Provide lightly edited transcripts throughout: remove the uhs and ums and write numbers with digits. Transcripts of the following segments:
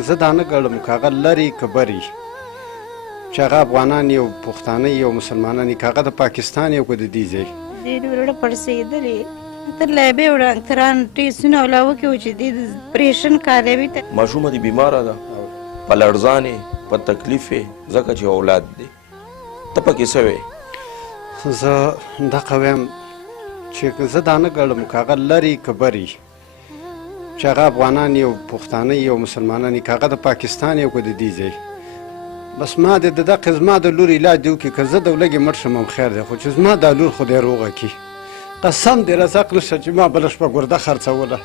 زه دا نه ګڼم که هغه لرې که بري چې هغه افغانان یو پښتانه یو مسلمانان یي که هغه د پاکستان یو که د دې ځای ډېر وروڼه پړسېدلې تر لایبې وړه ډاکټران ټېسټونه او لا وکړي وو چې دې د اپرېشن کاروي ته ماشومه دې بیماره ده په لړزان یې په تکلیف یې ځکه چې اولاد دی ته پکې څه وې زه دغه وایم چې زه دا نه ګڼم که هغه لرې که بري چې هغه افغانان یو پښتانه یو مسلمانان یي که هغه د پاکستان یو که د دې ځای بس ما د دغه زما د لور علاج دې وکړي که زه د ولږې مړ شم هم خیر دی خو چې زما دا لور خدای روغه کړي قسم دې رزق نشته چې ما بله شپه ګرده خرڅوله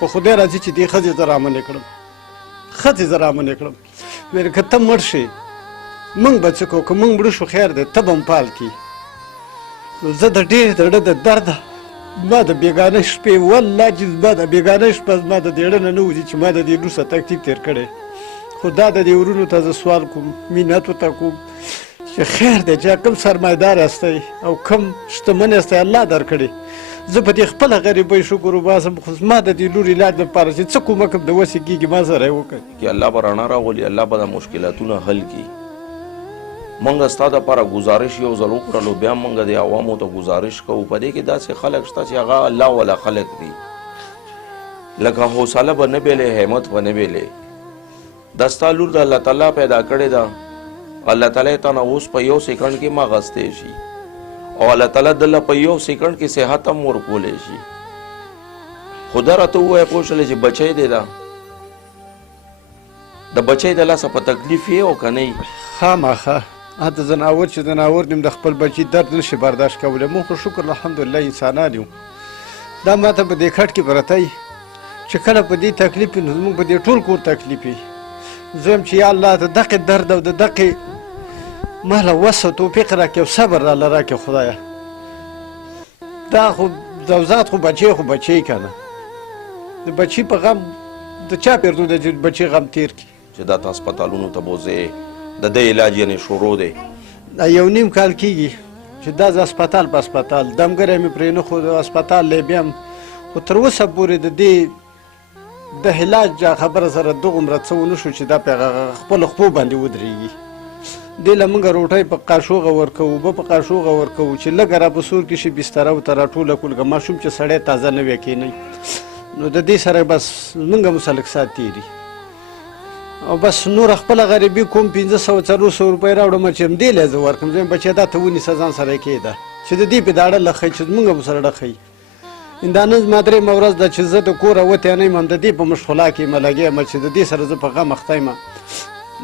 په خدای راځي چې دې ښځې زه رامنې کړم ښځې زه رامنې کړم ویل که ته مړ شې موږ به څه کوو که موږ مړه شو خیر دی ته به هم پال کړي زه د ډېر زړه د درده ما د بېګانه شپې والله چې زما د بېګانه شپه زما د زړه نه وځي چې ما د دې لور سره تکلیف تېر کړی خو دا د دې ورونو ته زه سوال کوم مینت ورته کوم چې خیر دی چې کوم سرمایهدار یاستئ او کوم شتمن یاستئ الله درکړي زه په دې خپله غریبۍ شکر وباسم خو زما د دې لور علاج لپاره چې څه کومه کوم د وسې کېږي ما سره یې وکړي چې الله به رڼا راولي الله به د مشکلاتونه حل کړي موږ ستا دپاره ګزارش یو ځل وکړلو بیا موږ د عوامو ته ګزارش کوو په دې کې داسې خلک شته چې هغه الله والا خلک دي لکه حوصله به نه بیلې همت به نه بیلې دا ستا لور د الله تعالی پیدا کړې ده الله تعالی یې تا نه اوس په یو سیکنډ کې ما غستی شي او الله تعالی دله په یو سیکنډ کې صحت هم ورکولی شي خو دا راته ووایه پوه شولې چې بچی دی ده د بچی د لاسه په تکلیف یې او که نه یي خامخا د ځناور چې ځناور دیم د خپل بچي درد نشي برداشت کولی موږ خو شکر الحمدلله انسانان یو دا ماته په دې کټ کې پرته یي چې کله په دې تکلیف وي نو زموږ په دې ټول کور تکلیف وي زه یم چې یا الله د دغې درد او د دغې ماله وس او توفیق راکړي او صبر راله راکړي خدایه دا خو زوزات خو بچی که نه د بچي په غم د چا پېرزو دی چې بچي غم تېر کړي چې دا ته هسپتالونو ته بوځې د ده علاج یعنې شروع دی دا یو نیم کال کېږي چې دا زه هسپتال په هسپتال دمګری مې پرې نه خو د هسپتال لی بیم خو تر اوسه پورې د دې د علاج خبره سره دغومره څه ونه شو چې دا په خپلو خپو باندې ودرېږي دې له موږ روټۍ په قاشوغه ورکوو اوبه په قاشوغه ورکوو چې لږه را په سور کې شي بستره ورته راټوله کړو لکه ماشوم چې سړی تازه نه وی کېنی نو د دې سره بس موږ هم سلک ساعت تېري او بس نور خپله غریبي کوم 500 400 روپۍ راوړم چې همدې لی زه ورکړم زه یم بچی دا ته ونیسه ځان سره یې کېږده چې د دې په داړه لښی چې موږ هم سره ډښی دا نن زما درېیمه ورځ ده چې زه د کوره وتی نه یم هم د دې په مشغلا کې یم لګیا یم چې د دې سره زه په غم اخته یم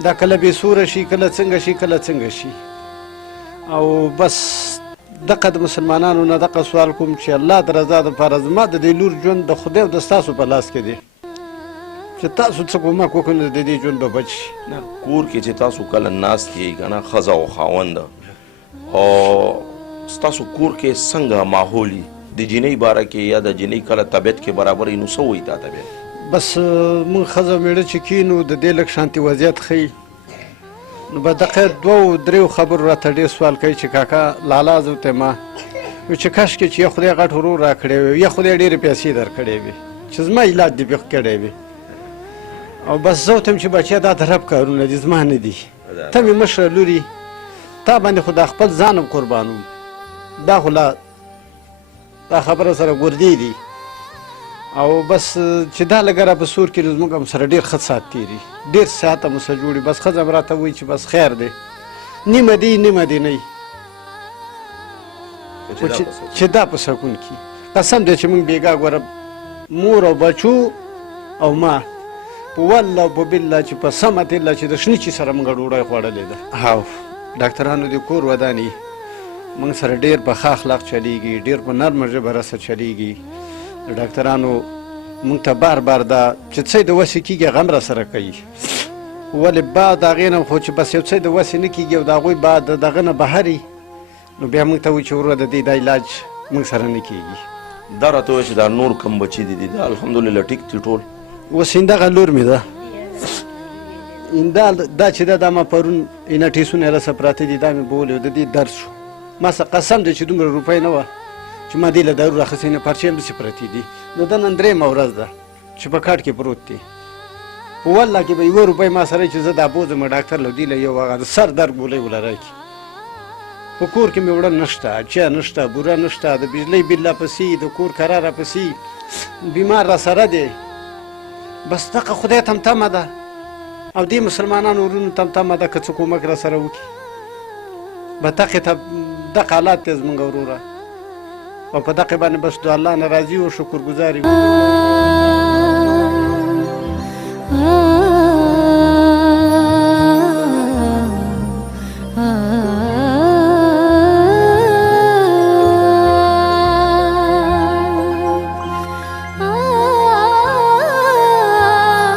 دا کله بې سوره شي کله څنګه شي کله څنګه شي او بس دغه د مسلمانانو نه دغه سوال کوم چې الله د رضا دپاره زما د دې لور ژوند د خدای او د ستاسو په لاس کې دی چې تاسو څه کومک وکړئ نو د دې ژوند به بچ شي کور کې چې تاسو کله ناست یې که نه ښځه او خاوند او ستاسو کور کې څنګه ماحول وي د جینۍ باره کې یا د جینۍ کله طبیعت کې برابر وي نو څه وایي تا ته بیا بس موږ ښځه میړه چې کینو د دې لږ شانتي وضعیت ښیي نو به دقه 2-3 خبرو راته ډېر سوال کوي چې کاکا لالا زه ورته ما چې کاشکې چې یا خدای غټ ورور راکړی وي یا خدای ډېرې پیسې درکړی وي چې زما علاج دې پې کړی وي او بس زه ورته یم چې بچیه دا د رب کارونه دي زما نه دي ته مې مشره لوري تا باندې خو دا خپل ځان هم قربانوم دا خو لا دا خبره سره ګردې دي او بس چې دا لږه را په سور کې نو زموږ هم سره ډېر ښه ساعت تېري ډېر ساعته مو سره جوړي بس ښځه هم راته وایي چې بس خیر دی نیمه دی نیمه دی نه چې دا په سکون کې قسم دی چې موږ بېګا ګوره مور او بچو او ما په والله او په بالله چې په سمه تېله چې د شنیچي سره موږ ډوډۍ خوړلې ده هاو ډاکټرانو دې کور وداني موږ سره ډېر په ښه اخلاق چلیږي ډېر په نرمه ژبه رسه چلیږي د ډاکټرانو موږ ته بار بار دا چې څه د وسې کېږي هغه هم را سره کوي ولې بعد د هغې نه خو چې بس یو څه د وسې نه کېږي او د هغوی بعد د هغه نه بهر نو بیا موږ ته وایي چې وروره د دې دا علاج موږ سره نه کېږي دا راته وایي چې دا نور کم بچي دي دا الحمدلله ټیک دي ټول اوس همدغه لور مې ده دا چې دا ما پرون اینا ټیسونه یې راسه پراته دي دا مې بولې د دې درد شو ما څه قسم دی چې دومره روپۍ نه وه چې ما دې له دارو راخیستې نه پارچې همداسې پرتې دي نو دا نن درېیمه ورځ ده چې په کاټ کې پروت دی په والله کې به 1 روپۍ ما سره چې زه دا بوځم ډاکټر لودي له یو هغه د سر درد ګولۍ وله راکړي. په کور کې مې وړه نشته، چا نشته، بوره نشته، د بجلۍ بل راپسې، د کور کرار راپسې، بیمار را سره دی. بس دغه خدای تمتمه ده او دې مسلمانانو ورونو تمتمه ده که څه کومک را سره وکړي. به دغه حالات دی زموږ وروره، او په دغې باندې بس د الله نه راضي و شکرګزار یو.